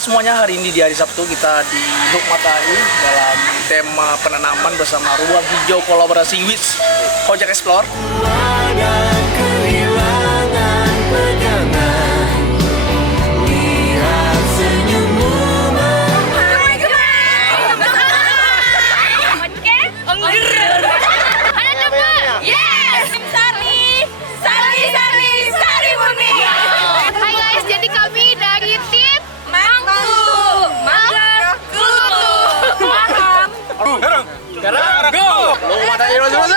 semuanya, hari ini di hari Sabtu kita di Luk Matahari dalam tema penanaman bersama Ruang Hijau kolaborasi with Kojak Explore. Sekarang go! Luk Matahari.